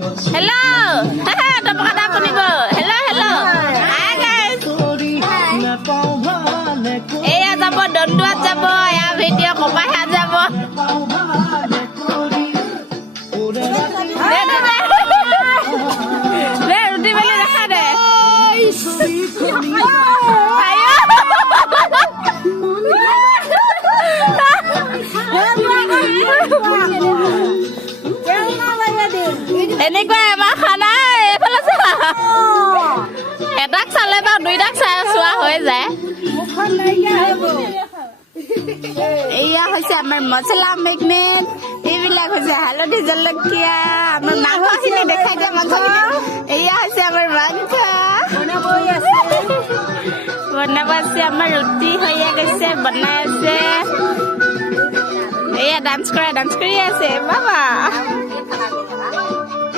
Hello. Tepuk tangan pun ibu. Hello, hello. Hi guys. Iya jabo donduat jabo ya video kopah jabo. Deh, udah balik dah deh. Ayo. Ini gue makan aja, selesai. Edak salah bang, dua dak saya suah hoy je. Iya, হৈছে আমাৰ মছলা magnet এইবিলাক হৈছে হালধি জলকীয়া আমাৰ মাংসখিনি দেখাই দিয়া মাংসখিনি এয়া হৈছে আমাৰ মাংস বনাব আছে আমাৰ ৰুটি হৈয়ে গৈছে বনাই আছে এয়া ডান্স কৰি আছে বাবা